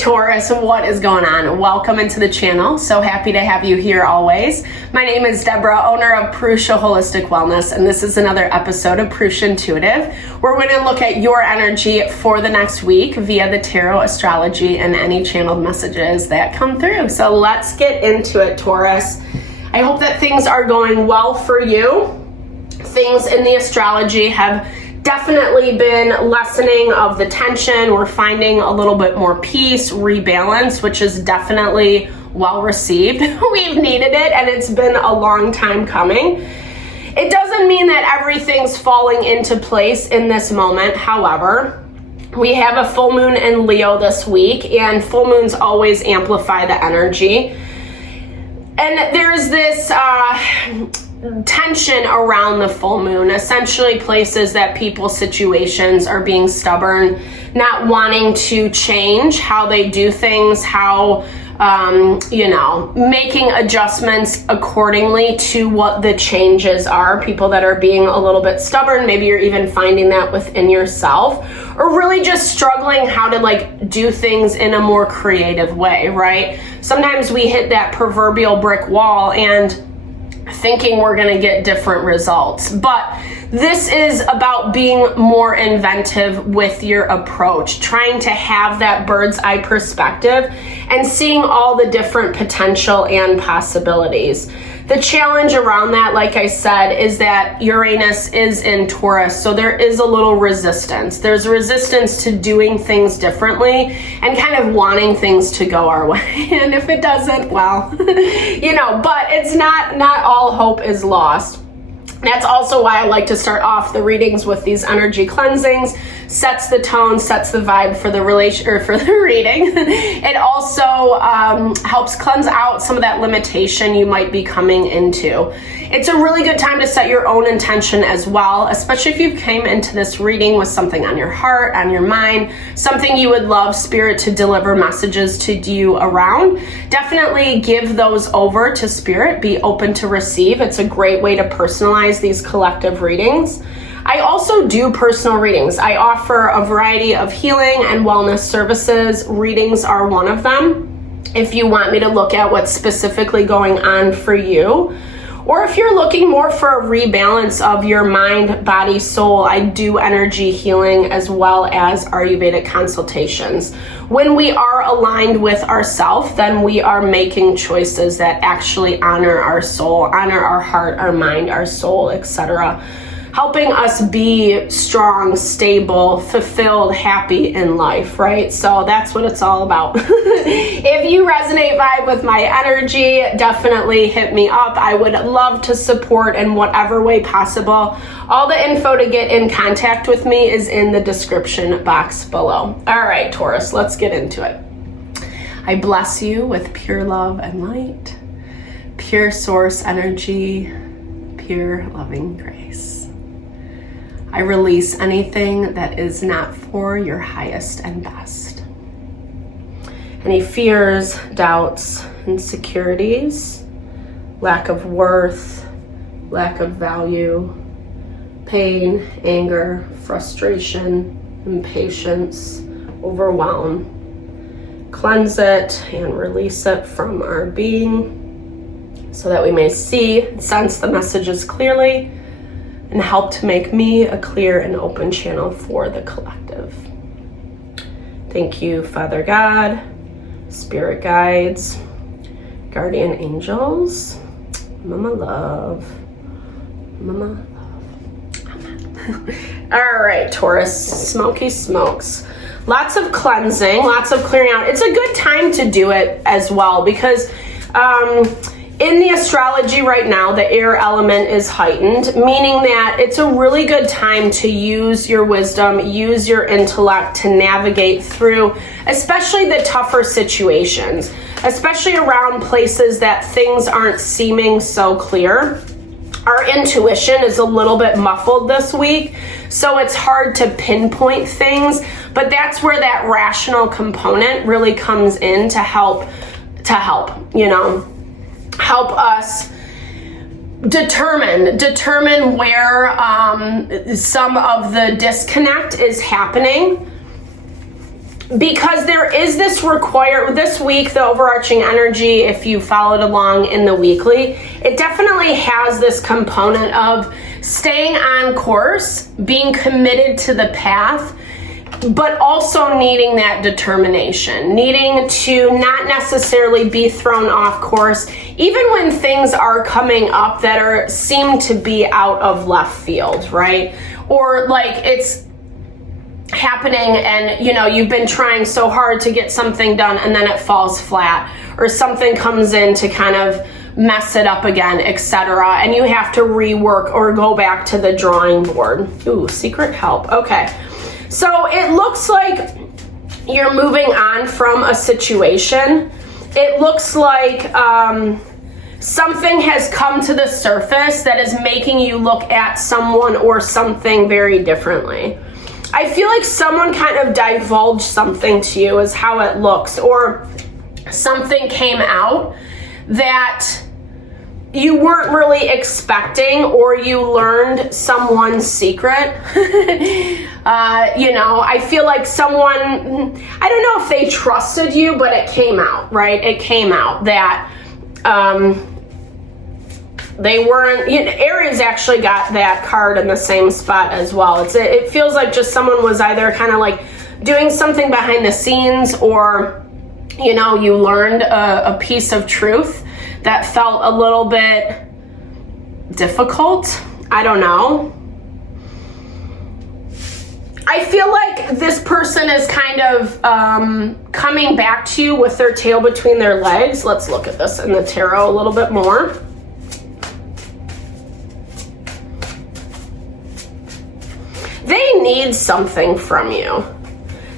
Taurus, what is going on? Welcome into the channel. So happy to have you here always. My name is Deborah, owner of Purusha Holistic Wellness, and this is another episode of Purusha Intuitive. We're going to look at your energy for the next week via the tarot, astrology, and any channeled messages that come through. So let's get into it, Taurus. I hope that things are going well for you. Things in the astrology have definitely been lessening of the tension. We're finding a little bit more peace, rebalance, which is definitely well received. We've needed it, and it's been a long time coming. It doesn't mean that everything's falling into place in this moment. However, we have a full moon in Leo this week, and full moons always amplify the energy. And there's this tension around the full moon, essentially places that people's situations are being stubborn, not wanting to change how they do things, how, making adjustments accordingly to what the changes are. People that are being a little bit stubborn, maybe you're even finding that within yourself, or really just struggling how to do things in a more creative way, right? Sometimes we hit that proverbial brick wall and thinking we're going to get different results. But this is about being more inventive with your approach, trying to have that bird's eye perspective and seeing all the different potential and possibilities. The challenge around that, like I said, is that Uranus is in Taurus, so there is a little resistance. There's resistance to doing things differently and kind of wanting things to go our way. And if it doesn't, well, but it's not all hope is lost. That's also why I like to start off the readings with these energy cleansings. Sets the tone, sets the vibe for the reading. It also helps cleanse out some of that limitation you might be coming into. It's a really good time to set your own intention as well, especially if you came into this reading with something on your heart, on your mind, something you would love Spirit to deliver messages to you around. Definitely give those over to Spirit. Be open to receive. It's a great way to personalize these collective readings. I also do personal readings. I offer a variety of healing and wellness services. Readings are one of them. If you want me to look at what's specifically going on for you, or if you're looking more for a rebalance of your mind, body, soul, I do energy healing as well as Ayurvedic consultations. When we are aligned with ourselves, then we are making choices that actually honor our soul, honor our heart, our mind, our soul, etc., helping us be strong, stable, fulfilled, happy in life, right? So that's what it's all about. If you resonate, vibe with my energy, definitely hit me up. I would love to support in whatever way possible. All the info to get in contact with me is in the description box below. All right, Taurus, let's get into it. I bless you with pure love and light, pure source energy, pure loving grace. I release anything that is not for your highest and best. Any fears, doubts, insecurities, lack of worth, lack of value, pain, anger, frustration, impatience, overwhelm. Cleanse it and release it from our being so that we may see and sense the messages clearly and help to make me a clear and open channel for the collective. Thank you, Father God, Spirit guides, guardian angels, Mama Love, Mama Love. Amen. All right, Taurus, smoky smokes. Lots of cleansing, lots of clearing out. It's a good time to do it as well because in the astrology right now, the air element is heightened, meaning that it's a really good time to use your wisdom, use your intellect to navigate through, especially the tougher situations, especially around places that things aren't seeming so clear. Our intuition is a little bit muffled this week, so it's hard to pinpoint things, but that's where that rational component really comes in to help, help us determine where some of the disconnect is happening because there is this this week, the overarching energy, if you followed along in the weekly, it definitely has this component of staying on course, being committed to the path, but also needing that determination, needing to not necessarily be thrown off course, even when things are coming up that seem to be out of left field, right? Or like it's happening and you've been trying so hard to get something done and then it falls flat, or something comes in to kind of mess it up again, etc., and you have to rework or go back to the drawing board. Ooh, secret help. Okay, so it looks like you're moving on from a situation. It looks like something has come to the surface that is making you look at someone or something very differently. I feel like someone kind of divulged something to you is how it looks, or something came out that you weren't really expecting, or you learned someone's secret. I feel like someone, I don't know if they trusted you, but it came out, right? It came out that they weren't, Aries actually got that card in the same spot as well. It feels like just someone was either kind of like doing something behind the scenes, or, you learned a piece of truth that felt a little bit difficult. I don't know. I feel like this person is kind of coming back to you with their tail between their legs. Let's look at this in the tarot a little bit more. They need something from you.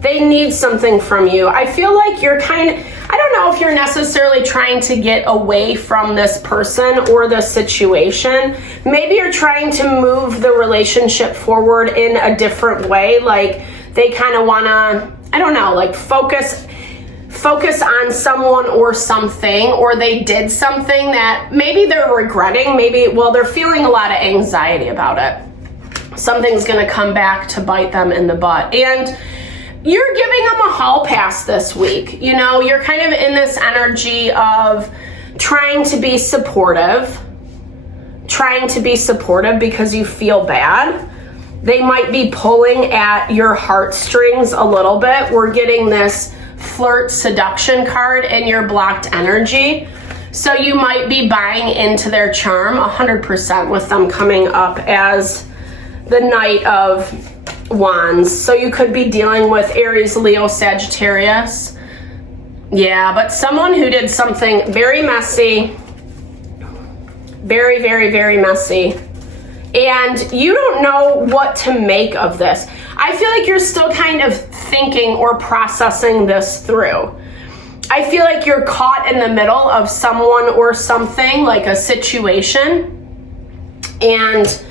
They need something from you. I feel like you're I don't know if you're necessarily trying to get away from this person or the situation. Maybe you're trying to move the relationship forward in a different way. Like they kind of want to, I don't know, like focus on someone or something, or they did something that maybe they're regretting. They're feeling a lot of anxiety about it. Something's going to come back to bite them in the butt. And you're giving them a hall pass this week. You're kind of in this energy of trying to be supportive because you feel bad. They might be pulling at your heartstrings a little bit. We're getting this flirt seduction card in your blocked energy. So you might be buying into their charm 100% with them coming up as the Knight of Wands. So you could be dealing with Aries, Leo, Sagittarius. Yeah, but someone who did something very messy, very, very, very messy, and you don't know what to make of this. I feel like you're still kind of thinking or processing this through. I feel like you're caught in the middle of someone or something, like a situation, and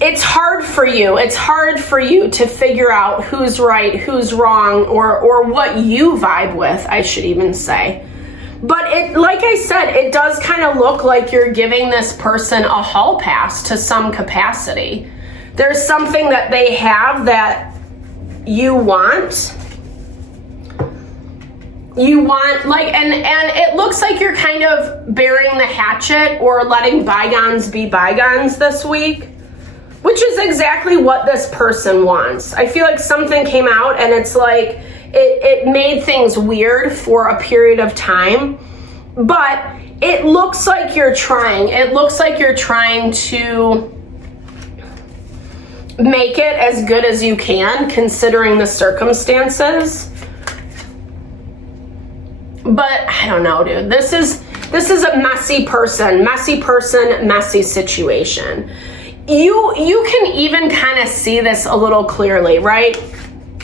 it's hard for you. It's hard for you to figure out who's right, who's wrong, or what you vibe with, I should even say. But like I said, it does kind of look like you're giving this person a hall pass to some capacity. There's something that they have that you want. And it looks like you're kind of burying the hatchet or letting bygones be bygones this week, which is exactly what this person wants. I feel like something came out and it's like it made things weird for a period of time, but it looks like you're trying. It looks like you're trying to make it as good as you can considering the circumstances. But I don't know, dude. This is a messy person, messy situation. You can even kind of see this a little clearly, right?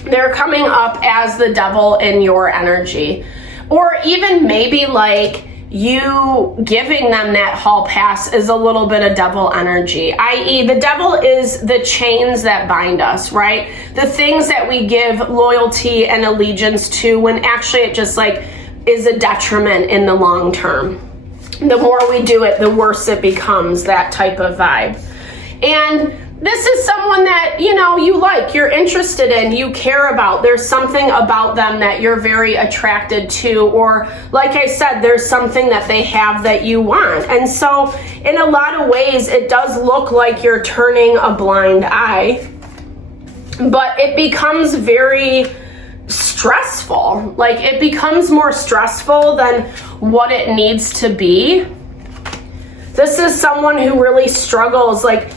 They're coming up as the devil in your energy. Or even maybe like you giving them that hall pass is a little bit of devil energy, i.e. the devil is the chains that bind us, right? The things that we give loyalty and allegiance to when actually it just like is a detriment in the long term. The more we do it, the worse it becomes, that type of vibe. And this is someone that, you know, you like, you're interested in, you care about. There's something about them that you're very attracted to, or like I said, there's something that they have that you want. And so in a lot of ways, it does look like you're turning a blind eye, but it becomes very stressful. Like, it becomes more stressful than what it needs to be. This is someone who really struggles, like,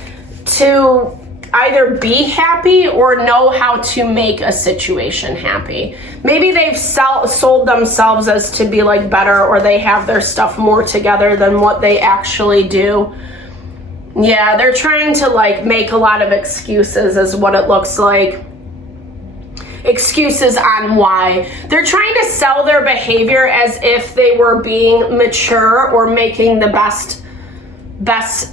to either be happy or know how to make a situation happy. Maybe they've sold themselves as to be like better, or they have their stuff more together than what they actually do. Yeah, they're trying to like make a lot of excuses is what it looks like. Excuses on why. They're trying to sell their behavior as if they were being mature or making the best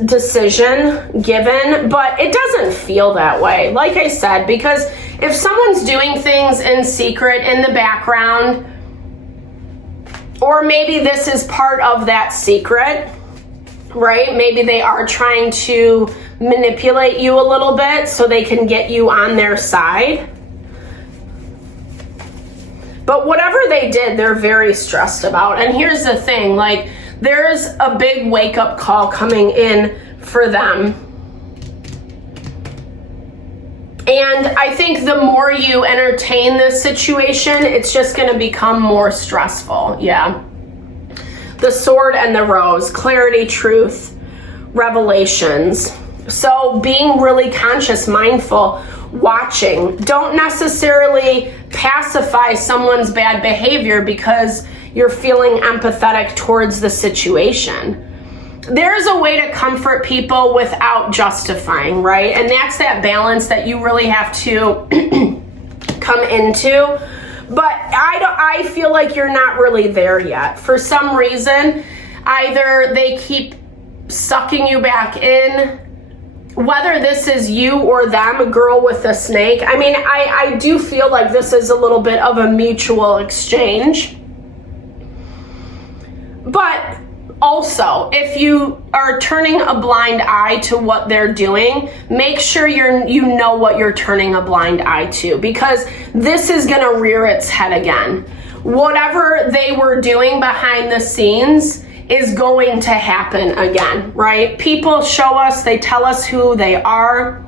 decision given, but it doesn't feel that way, like I said, because if someone's doing things in secret in the background, or maybe this is part of that secret, right? Maybe they are trying to manipulate you a little bit so they can get you on their side. But whatever they did, they're very stressed about. And here's the thing, like, there's a big wake-up call coming in for them. And I think the more you entertain this situation, it's just going to become more stressful. Yeah. The sword and the rose, clarity, truth, revelations. So being really conscious, mindful, watching. Don't necessarily pacify someone's bad behavior because you're feeling empathetic towards the situation. There's a way to comfort people without justifying, right? And that's that balance that you really have to come into. But I feel like you're not really there yet. For some reason, either they keep sucking you back in, whether this is you or them, a girl with a snake. I mean, I do feel like this is a little bit of a mutual exchange. But also, if you are turning a blind eye to what they're doing, make sure you know what you're turning a blind eye to, because this is going to rear its head again. Whatever they were doing behind the scenes is going to happen again, right? People show us, they tell us who they are,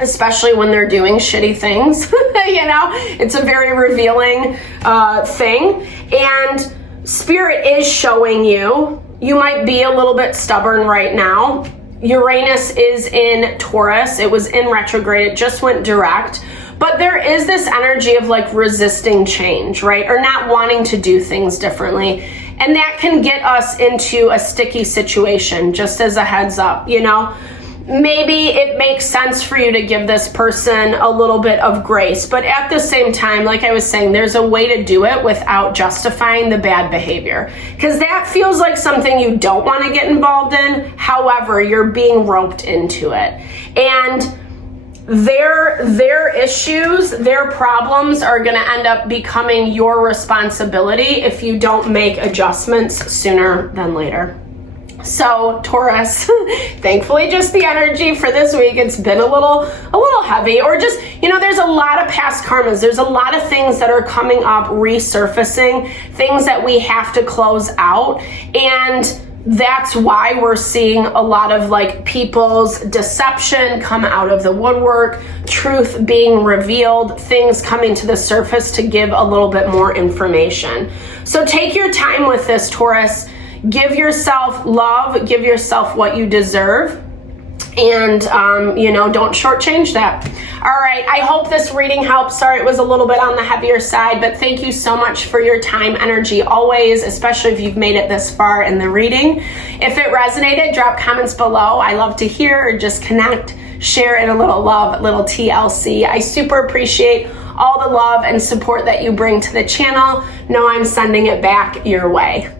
especially when they're doing shitty things. You know, it's a very revealing thing. And Spirit is showing you might be a little bit stubborn right now. Uranus is in Taurus. It was in retrograde. It just went direct. But there is this energy of like resisting change, right? Or not wanting to do things differently. And that can get us into a sticky situation, just as a heads up, you know? Maybe it makes sense for you to give this person a little bit of grace, but at the same time, like I was saying, there's a way to do it without justifying the bad behavior, because that feels like something you don't want to get involved in. However, you're being roped into it, and their issues, their problems are going to end up becoming your responsibility if you don't make adjustments sooner than later. So Taurus, thankfully just the energy for this week, it's been a little heavy, or just, you know, there's a lot of past karmas. There's a lot of things that are coming up, resurfacing, things that we have to close out. And that's why we're seeing a lot of like people's deception come out of the woodwork, truth being revealed, things coming to the surface to give a little bit more information. So take your time with this, Taurus. Give yourself love, give yourself what you deserve, and you know, don't shortchange that. All right, I hope this reading helps. Sorry it was a little bit on the heavier side, but thank you so much for your time, energy, always, especially if you've made it this far in the reading. If it resonated, drop comments below. I love to hear, or just connect, share in a little love, little TLC. I super appreciate all the love and support that you bring to the channel. Know I'm sending it back your way.